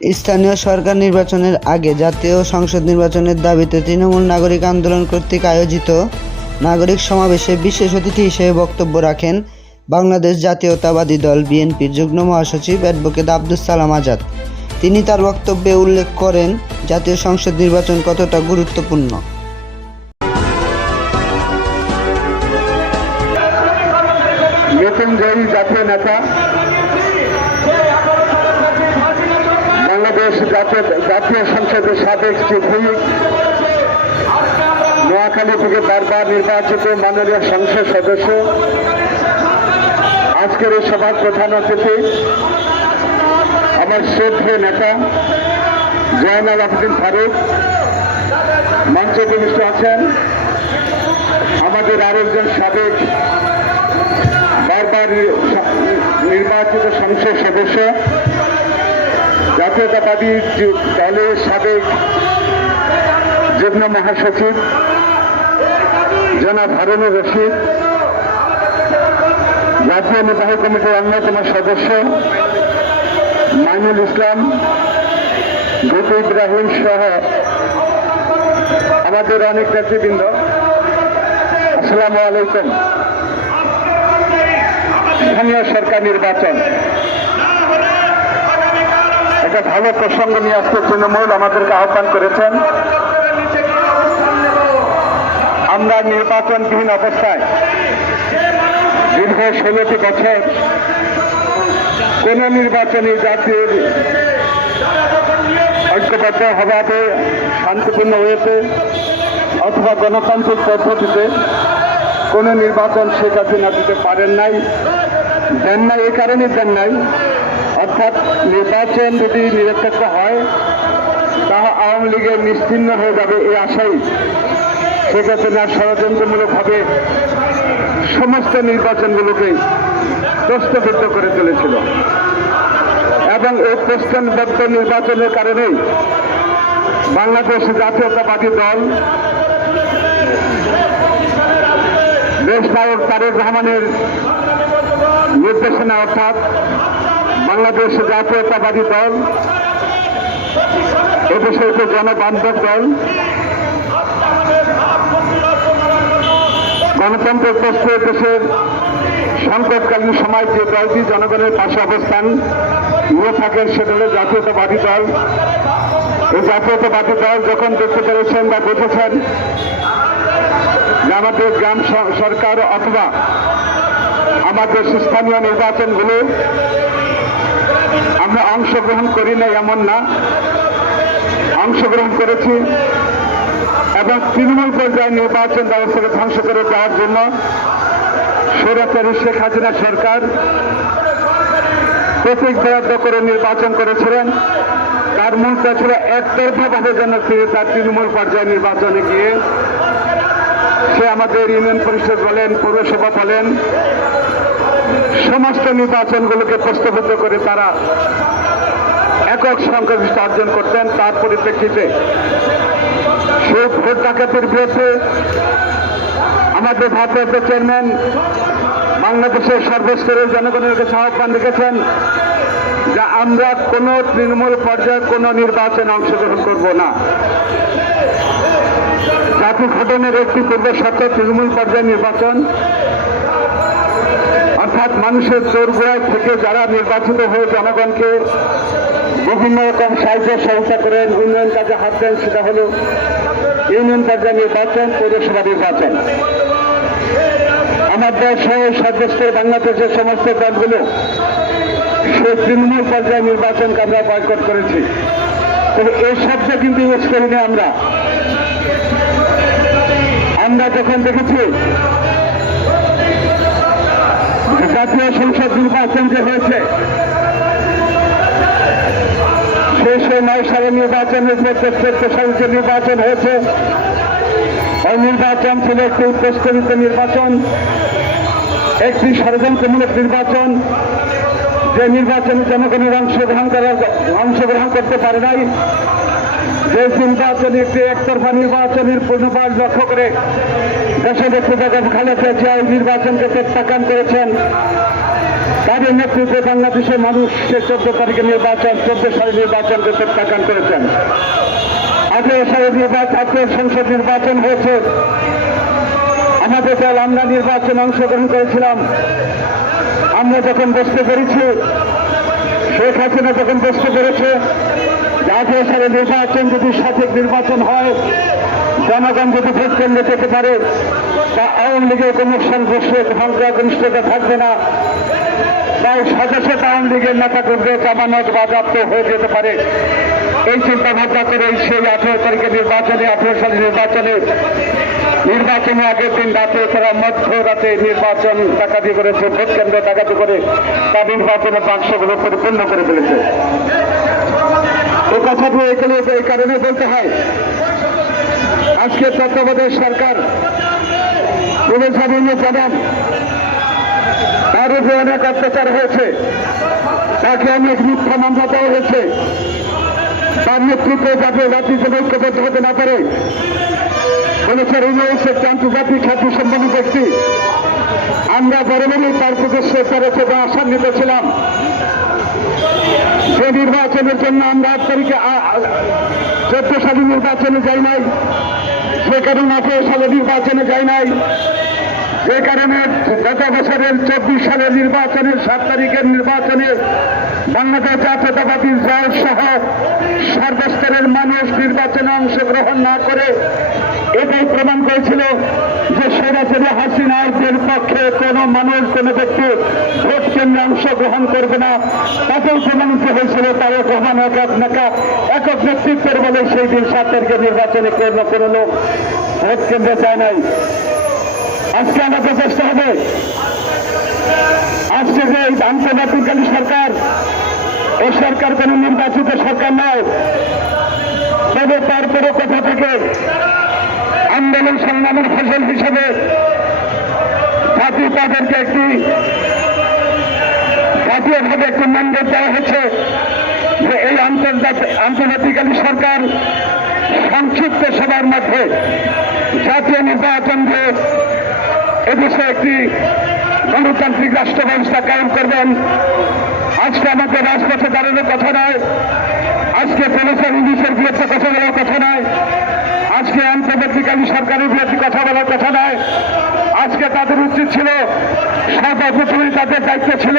স্থানীয় সরকার নির্বাচনের আগে জাতীয় সংসদ নির্বাচনের দাবিতে তৃণমূল নাগরিক আন্দোলন কর্তৃক আয়োজিত নাগরিক সমাবেশে বিশেষ অতিথি হিসেবে বক্তব্য রাখেন বাংলাদেশ জাতীয়তাবাদী দল বিএনপির যুগ্ম মহাসচিব অ্যাডভোকেট আব্দুল সালাম আজাদ। তিনি তার বক্তব্যে উল্লেখ করেন, জাতীয় সংসদ নির্বাচন কতটা গুরুত্বপূর্ণ। জাতীয় নেতা বাংলাদেশ জাতীয় সংসদের সাবেক চিফ নোয়াখালী থেকে বারবার নির্বাচিত মাননীয় সংসদ সদস্য, আজকের এই সভার প্রধান অতিথি, আমার শ্রদ্ধেয় নেতা, জয়নাল আবদিন ফারুক মঞ্চে উপবিষ্ট আছেন, আমাদের আরেকজন সাবেক, বারবার নির্বাচিত সংসদ সদস্য জাতীয়তাবাদী দলের সাবেক যুগ্ম মহাসচিব জনাব হারুনুর রশিদ, জাতীয় নির্বাহী কমিটির অন্যতম সদস্য মাইনুল ইসলাম গতু ইব্রাহিম সহ আমাদের অনেক নেতৃবৃন্দ। আসসালামু আলাইকুম। স্থানীয় সরকার নির্বাচন। একটা ভালো প্রসঙ্গ নিয়ে আসতে তৃণমূল আমাদেরকে আহ্বান করেছেন। আমরা নির্বাচনবিহীন অবস্থায় দীর্ঘ ষোলোটি বছর কোন নির্বাচনী জাতির ঐক্যবদ্ধ হওয়াতে, শান্তিপূর্ণ হয়েছে অথবা গণতান্ত্রিক পদ্ধতিতে কোন নির্বাচন সে শেখ হাসিনা দিতে পারেন নাই, দেন নাই এই কারণে দেন নাই। অর্থাৎ নির্বাচন যদি নিরপেক্ষ হয়, তাহা আওয়ামী লীগের নিশ্চিন্ন হয়ে যাবে এই আশাই। শেখ হাসিনা ষড়যন্ত্রমূলকভাবে সমস্ত নির্বাচনগুলোকে প্রশ্নবিদ্ধ করে তুলেছিল এবং এই প্রশ্নবদ্ধ নির্বাচনের কারণেই বাংলাদেশ জাতীয়তাবাদী দল দেশ নায়ক তারেক রহমানের নির্দেশনা অর্থাৎ বাংলাদেশ জাতীয়তাবাদী দল এদেশে একটি জনবান্ধব দল, গণতন্ত্রের প্রশ্নে দেশের সংকটকালীন সময় যে দলটি জনগণের পাশে অবস্থান নিয়ে থাকেন সেটা হল জাতীয়তাবাদী দল। এই জাতীয়তাবাদী দল যখন দেখতে পেরেছেন বা বুঝেছেন আমাদের গ্রাম সরকার অথবা আমাদের স্থানীয় নির্বাচনগুলো আমরা অংশগ্রহণ করি না এমন না। অংশগ্রহণ করেছি এবং তৃণমূল পর্যায়ে নির্বাচন ব্যবস্থাকে ধ্বংস করে দেওয়ার জন্য স্বৈরাচারী শেখ হাসিনা সরকার প্রতীক বরাদ্দ করে নির্বাচন করেছিলেন। তার মূলটা ছিল একতরফাভাবে যেন তিনি তার তৃণমূল পর্যায়ে নির্বাচনে গিয়ে সে আমাদের ইউনিয়ন পরিষদ বলেন, পৌরসভা বলেন সমস্ত নির্বাচনগুলোকে প্রশ্নবদ্ধ করে তারা একক সংখ্যাগরিষ্ঠ অর্জন করতেন। তার পরিপ্রেক্ষিতে সেই ভোট ডাকাতের বিরুদ্ধে আমাদের ভারপ্রাপ্ত চেয়ারম্যান বাংলাদেশের সর্বস্তরের জনগণের কাছে আহ্বান রেখেছেন যে আমরা কোনো তৃণমূল পর্যায়ে কোনো নির্বাচনে অংশগ্রহণ করব না। জাতি গঠনের একটি পূর্ব শর্ত তৃণমূল পর্যায়ে নির্বাচন। অর্থাৎ মানুষের দোরগোড়ায় থেকে যারা নির্বাচিত হয়ে জনগণকে বিভিন্ন রকম সাহায্য সহায়তা করেন উন্নয়ন কাজে হাত দেন, সেটা হলো ইউনিয়ন পর্যায়ে নির্বাচন, পৌরসভা নির্বাচন। আমাদের সহ সদস্যের বাংলাদেশের সমস্ত দলগুলো, সেই তৃণমূল পর্যায়ে নির্বাচনকে আমরা বয়কট করেছি। তবে এই শব্দ কিন্তু ইউজ করিনি আমরা আমরা যখন দেখেছি জাতীয় সংসদ নির্বাচন যে হয়েছে, শেষে নয় সালে নির্বাচন হয়েছে নির্বাচন হয়েছে, ওই নির্বাচন ছিল একটি প্রস্তাবিত নির্বাচন, একটি ষড়যন্ত্রমূলক নির্বাচন, যে নির্বাচনে জনগণের অংশগ্রহণ করার অংশগ্রহণ করতে পারে নাই। যে নির্বাচন একটি একতরফা নির্বাচনের পূর্ণপাত লক্ষ্য করে দেশের নেত্রী বেগম খালেদা জিয়া নির্বাচনকে প্রত্যাখ্যান করেছেন। তাদের নেতৃত্বে বাংলাদেশের মানুষের চোদ্দ তারিখে নির্বাচন, চোদ্দ সালে নির্বাচনকে প্রত্যাখ্যান করেছেন। আঠেরো সালে নির্বাচন, আঠেরো সংসদ নির্বাচন হয়েছে। আমাদের দল, আমরা নির্বাচনে অংশগ্রহণ করেছিলাম। আমরা যখন বসতে পেরেছি, শেখ হাসিনা যখন বসতে পেরেছে, যে আঠেরো সালে নির্বাচন যদি সঠিক নির্বাচন হয় জনগণ যদি ভোট কেন্দ্রে যেতে পারে, তা আওয়ামী লীগের কোনো সংঘর্ষে সংখ্যাগরিষ্ঠতা থাকবে না। তাই সদস্যতা আওয়ামী লীগের নেতা কর্মী জামানত বাজাপ্ত হয়ে যেতে পারে। এই চিন্তা ভাবনা করে সেই আঠেরো তারিখে নির্বাচনে, আঠেরো সালের নির্বাচনে নির্বাচনের আগের দিন রাতে তারা মধ্যরাতে নির্বাচন ডাকাতি করেছে ভোট কেন্দ্র ডাকাতি করে, তা নির্বাচনের বাক্সগুলো পরিপূর্ণ করে ফেলেছে। ও কথাটি এই কারণে বলতে হয় আজকে তত্ত্বাবধায়ক সরকার প্রবেশাধীন জানান তার উপরে অনেক অত্যাচার হয়েছে। তাকে অনেক মিথ্যা মামলা দেওয়া হয়েছে। তার নেতৃত্বে যাতে রাজ্যে ঐক্যবদ্ধ হতে না পারে। বলেছেন ইউএস একটি আন্তর্জাতিক খ্যাতি সম্পন্ন ব্যক্তি। আমরা বরাবরই তার প্রদেশে পেরেছে বা আশান্বিত ছিলাম। সে নির্বাচনের জন্য আমরা তারিখে চোদ্দ সালে নির্বাচনে যাই নাই, যে কারণে আঠারো সালে নির্বাচনে যাই নাই, যে কারণে গত বছরের চব্বিশ সালের নির্বাচনের সাত তারিখের নির্বাচনে বাংলাদেশ জাতীয়তাবাদী দল সহ সর্বস্তরের মানুষ নির্বাচনে অংশগ্রহণ না করে এটাই প্রমাণ করেছিল যে সরাসরি হাসিনাদের পক্ষে কোনো মানুষ, কোনো ব্যক্তি ভোট কেন্দ্রে অংশগ্রহণ করবে না। তাতেও প্রমাণিত হয়েছিল তারেক রহমান একক নেতা একক নেতৃত্বের বলে সেই দিন সাত তারিখের নির্বাচনে কোনো কোনো লোক ভোট কেন্দ্রে যায় নাই। আজকে আমাদের চেষ্টা হবে। আজকে যে এই আন্তর্জাতিককালী সরকার, এই সরকার কোন নির্বাচিত সরকার নয় তবে তারপরে কোথা থেকে আন্দোলন সংগ্রামের হিসেবে জাতি তাদেরকে একটি জাতীয়ভাবে একটি ম্যান্ডেট দেওয়া হচ্ছে যে এই আন্তর্জাতিক আন্তর্জাতিকালী সরকার সংক্ষিপ্ত সভার মধ্যে জাতীয় নির্বাচন দিয়ে এদেশে একটি গণতান্ত্রিক রাষ্ট্র ব্যবস্থা কায়েম করবেন। আজকে আমাদের রাজপথে দাঁড়ানোর কথা নয়। আজকে পুলিশের ইংলিশের বিরুদ্ধে কথা বলার কথা নয়। আজকে আন্তর্জাতিকালী সরকারের বিরুদ্ধে কথা বলার কথা নয়। আজকে তাদের উচিত ছিল, সর্বপ্রথমে তাদের দায়িত্ব ছিল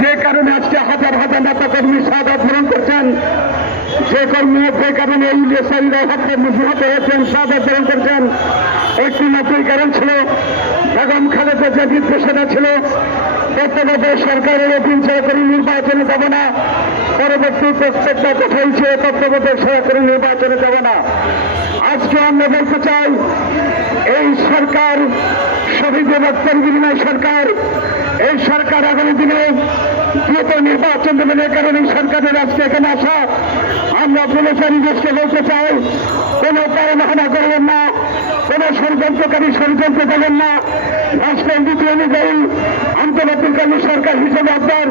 যে কারণে আজকে হাজার হাজার নেতা কর্মী সাদা পূরণ করছেন, যে কর্মী যে কারণে এই লেসাইরা হাতে নিহত হয়েছেন, সাদা পূরণ করছেন, একটি নতুন কারণ ছিল, বেগম খালেদা যে নির্দেশনা ছিল তত্ত্বাবধায়ক সরকারের অধীন সরকারি নির্বাচনে যাব না। পরবর্তী প্রস্তাবটা কোথায় ছিল তত্ত্বাবধায়ক সরকারি নির্বাচনে যাব না। আজকে আমরা বলতে চাই, এই সরকার শহীদ রক্তের বিনিময় সরকার, এই সরকার আগামী দিনে দ্রুত নির্বাচন দেবেন এ কারণে সরকারের আজকে এখানে আসা। আমরা পুলিশের দেশকে বলতে চাই, কোনো পারমাহানা করবেন না, কোন ষড়যন্ত্রকারী ষড়যন্ত্র করবেন না। রাষ্ট্রের নীতি অনুযায়ী আন্তর্জাতিককালী সরকার হিসেবে আপনার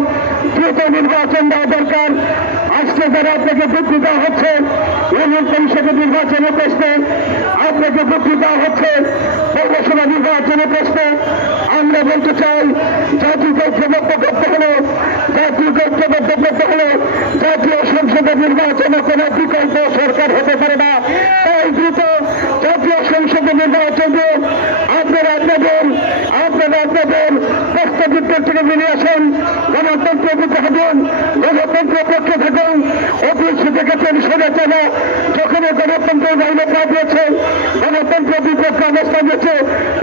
দ্রুত নির্বাচন দেওয়া দরকার। আজকে যারা আপনাকে বুদ্ধি দেওয়া হচ্ছে ইউনিয়ন পরিষদের নির্বাচনের প্রশ্নে আপনাকে বুদ্ধি দেওয়া হচ্ছে, পৌরসভা নির্বাচনের প্রশ্নে আমরা বলতে চাই জাতিকে ঐক্যবদ্ধ করতে হলে জাতিকে ঐক্যবদ্ধ করতে হলে জাতীয় সংসদের নির্বাচনে কোনো বিকল্প সরকার হতে পারে না। তাই দ্রুত জাতীয় সংসদের নির্বাচন আপনারা আপনাদের আপনারা আপনাদের প্রস্তাবিত্বের থেকে বেরিয়ে আসেন, গণতন্ত্র দিতে হবেন গণতন্ত্র পক্ষে থাকুন। অফিস দেখেছেন সরে চলা। যখনই গণতন্ত্রের বাইরে পা দিয়েছে গণতন্ত্র বিপক্ষে অবস্থা দিয়েছে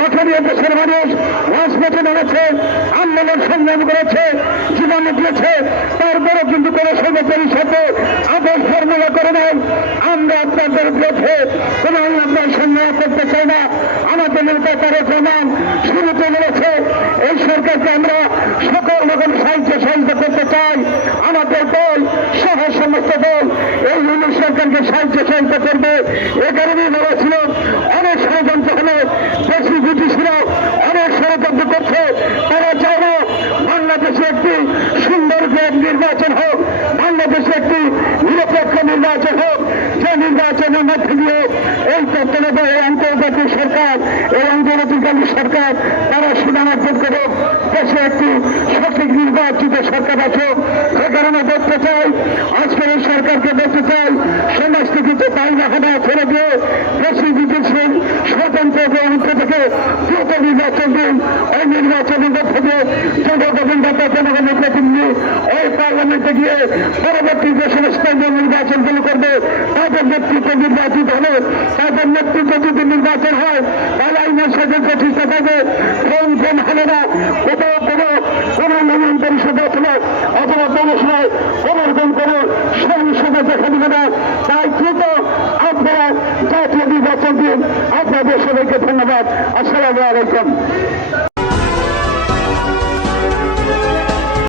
তখনই দেশের মানুষ রাজপথে নেমেছে, আন্দোলন সংগ্রাম করেছে, জীবন দিয়েছে। তারপরে কিন্তু কোনো সৈন্যদের সাথে আদেশ ফর্মুলা করে নাই। আমরা আপনাদের বিরুদ্ধে কোনো আমরা সংগ্রাম করতে চাই না। আমাদের নেতা তারেক রহমান শুরুতে বলেছে, এই সরকারকে আমরা সকল রকম সাহায্য সাহায্য করতে চাই। আমাদের দল সহ সমস্ত দল এই ইউনিট সরকারকে সাহায্য সাহায্য করবে। এ কারণেই বলেছিল অনেক ষড়যন্ত্র হলো, দেশি ব্রিটিশরা অনেক ষড়যন্ত্র করছে। তারা চায় না বাংলাদেশে একটি সুন্দর নির্বাচন হোক, বাংলাদেশে একটি নিরপেক্ষ নির্বাচন হোক। যে নির্বাচনের মধ্যে দিয়ে সরকার, এই সরকার, তারা সুনাম অর্জন করুক দেশে একটি নির্বাচিত সরকার আছে। সে কারণে দেখতে চাই, আজকের সরকারকে দেখতে চাই রাখাটা ছেড়ে দিয়ে দেশি বিদেশি স্বতন্ত্র থেকে দ্রুত নির্বাচন দিন ওই নির্বাচনের মধ্যে থেকে জনগণ নেতা জনগণের পরবর্তী যে সমস্ত নির্বাচনগুলো করবে, তাদের নেতৃত্ব নির্বাচিত হবে তাদের নেতৃত্ব যদি নির্বাচন হয় তাহলে আইনের সাথে কোন কোন হবে না কোথাও কোনো কোনো ইউনিয়ন পরিষদ অথবা কোনো সময় কোনো রকম কোনো সহিংসতা দেখা দিবে না তাই দ্রুত আপনারা জাতীয় নির্বাচন দিন। আপনাদের সবাইকে ধন্যবাদ। আসসালামু আলাইকুম।